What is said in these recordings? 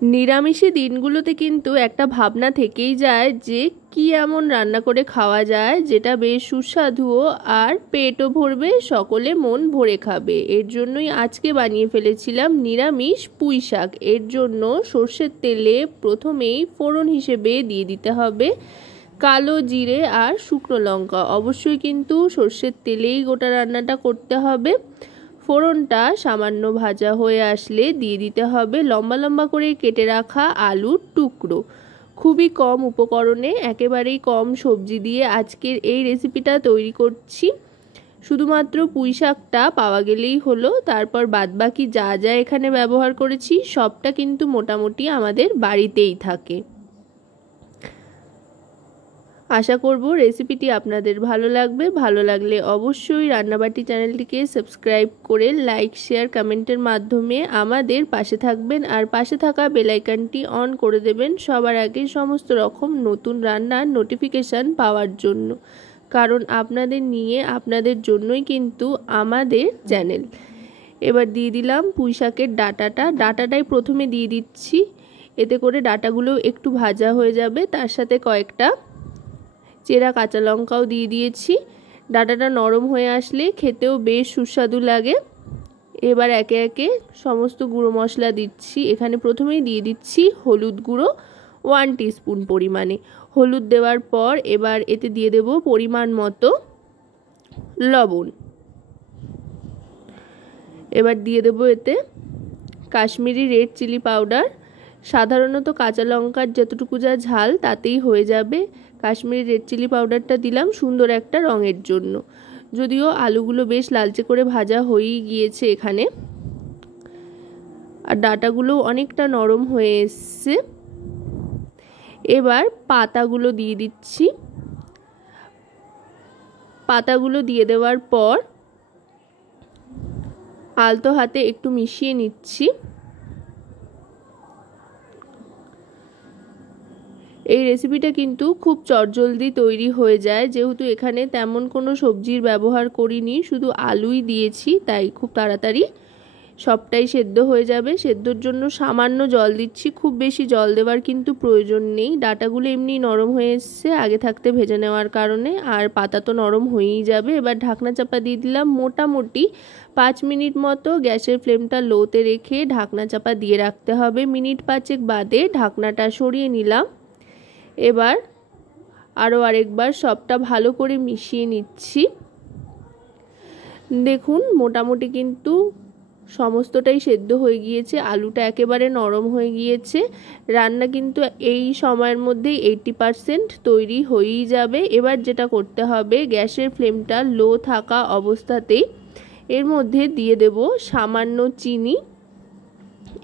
নিরামিষে দিনগুলোতে কিন্তু একটা ভাবনা থেকেই যায় যে কি এমন রান্না করে খাওয়া যায় যেটা বেশ সুস্বাদুও আর পেটও ভরবে, সকলে মন ভরে খাবে। এর জন্যই আজকে বানিয়ে ফেলেছিলাম নিরামিষ পুঁই শাক। এর জন্য সর্ষের তেলে প্রথমেই ফোড়ন হিসেবে দিয়ে দিতে হবে কালো জিরে আর শুকনো লঙ্কা। অবশ্যই কিন্তু সর্ষের তেলেই গোটা রান্নাটা করতে হবে। ফোড়নটা সামান্য ভাজা হয়ে আসলে দিয়ে দিতে হবে লম্বা লম্বা করে কেটে রাখা আলুর টুকরো। খুবই কম উপকরণে, একেবারেই কম সবজি দিয়ে আজকের এই রেসিপিটা তৈরি করছি। শুধুমাত্র পুঁই শাকটা পাওয়া গেলেই হলো। তারপর বাদবাকি যা যা এখানে ব্যবহার করেছি সবটা কিন্তু মোটামুটি আমাদের বাড়িতেই থাকে। আশা করব রেসিপিটি আপনাদের ভালো লাগবে। ভালো লাগলে অবশ্যই রান্নাবাটি চ্যানেলটিকে সাবস্ক্রাইব করে লাইক শেয়ার কমেন্টের মাধ্যমে আমাদের পাশে থাকবেন আর পাশে থাকা বেল আইকনটি অন করে দেবেন সবার আগে সমস্ত রকম নতুন রান্নার নোটিফিকেশান পাওয়ার জন্য। কারণ আপনাদের নিয়ে আপনাদের জন্যই কিন্তু আমাদের চ্যানেল। এবার দিয়ে দিলাম পুঁই শাকের ডাঁটাটাই প্রথমে দিয়ে দিচ্ছি, এতে করে ডাঁটাগুলো একটু ভাজা হয়ে যাবে। তার সাথে কয়েকটা চেরা কাঁচা লঙ্কাও দিয়ে দিয়েছি। ডাঁটাটা নরম হয়ে আসলে খেতেও বেশ সুস্বাদু লাগে। এবার একে একে সমস্ত গুঁড়ো মশলা দিচ্ছি। এখানে প্রথমেই দিয়ে দিচ্ছি হলুদ গুঁড়ো 1 টিস্পুন পরিমাণে। হলুদ দেওয়ার পর এবার এতে দিয়ে দেব পরিমাণ মতো লবণ। এবার দিয়ে দেব এতে কাশ্মীরি রেড চিলি পাউডার। সাধারণত কাঁচা লঙ্কার যতটুকু যা ঝাল তাতেই হয়ে যাবে। কাশ্মীরি রেড চিলি পাউডারটা দিলাম সুন্দর একটা রঙের জন্য। যদিও আলুগুলো বেশ লালচে করে ভাজা হয়েই গিয়েছে এখানে, আর ডাঁটাগুলো অনেকটা নরম হয়ে এসছে। এবার পাতাগুলো দিয়ে দিচ্ছি। পাতাগুলো দিয়ে দেওয়ার পর আলতো হাতে একটু মিশিয়ে নিচ্ছি। এই রেসিপিটা কিন্তু খুব চটজলদি তৈরি হয়ে যায়, যেহেতু এখানে তেমন কোনো সবজির ব্যবহার করিনি, শুধু আলুই দিয়েছি, তাই খুব তাড়াতাড়ি সবটাই সেদ্ধ হয়ে যাবে। সেদ্ধর জন্য সামান্য জল দিচ্ছি, খুব বেশি জল দেওয়ার কিন্তু প্রয়োজন নেই। ডাঁটাগুলো এমনি নরম হয়ে এসছে আগে থাকতে ভেজে নেওয়ার কারণে, আর পাতা তো নরম হয়েই যাবে। এবার ঢাকনা চাপা দিয়ে দিলাম। মোটামুটি 5 মিনিট মতো গ্যাসের ফ্লেমটা লোতে রেখে ঢাকনা চাপা দিয়ে রাখতে হবে। মিনিট 5 বাদে ঢাকনাটা সরিয়ে নিলাম। এবার আরও আরেকবার সবটা ভালো করে মিশিয়ে নিচ্ছি। দেখুন মোটামুটি কিন্তু সমস্তটাই সেদ্ধ হয়ে গিয়েছে, আলুটা একেবারে নরম হয়ে গিয়েছে। রান্না কিন্তু এই সময়ের মধ্যেই 80% তৈরি হয়েই যাবে। এবার যেটা করতে হবে, গ্যাসের ফ্লেমটা লো থাকা অবস্থাতেই এর মধ্যে দিয়ে দেব সামান্য চিনি।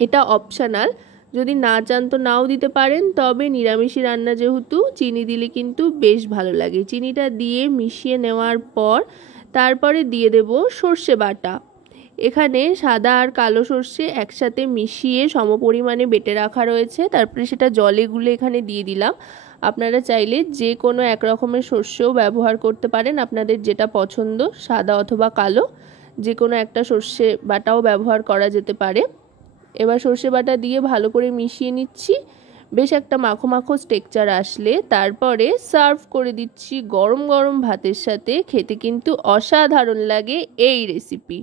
এটা অপশনাল, যদি না চান তো নাও দিতে পারেন, তবে নিরামিষী রান্না যেহেতু চিনি দিলে কিন্তু বেশ ভালো লাগে। চিনিটা দিয়ে মিশিয়ে নেওয়ার পর তারপরে দিয়ে দেব সর্ষে বাটা। এখানে সাদা আর কালো সর্ষে একসাথে মিশিয়ে সমপরিমাণে বেটে রাখা রয়েছে, তারপরে সেটা জলে গুলে এখানে দিয়ে দিলাম। আপনারা চাইলে যে কোনো এক রকমের সর্ষেও ব্যবহার করতে পারেন, আপনাদের যেটা পছন্দ, সাদা অথবা কালো যে কোনো একটা সর্ষে বাটাও ব্যবহার করা যেতে পারে। এবার সর্ষে বাটা দিয়ে ভালো করে মিশিয়ে নিচ্ছি। বেশ একটা মাখো মাখো টেক্সচার আসলে তারপরে সার্ভ করে দিচ্ছি গরম গরম ভাতের সাথে। খেতে কিন্তু অসাধারণ লাগে এই রেসিপি।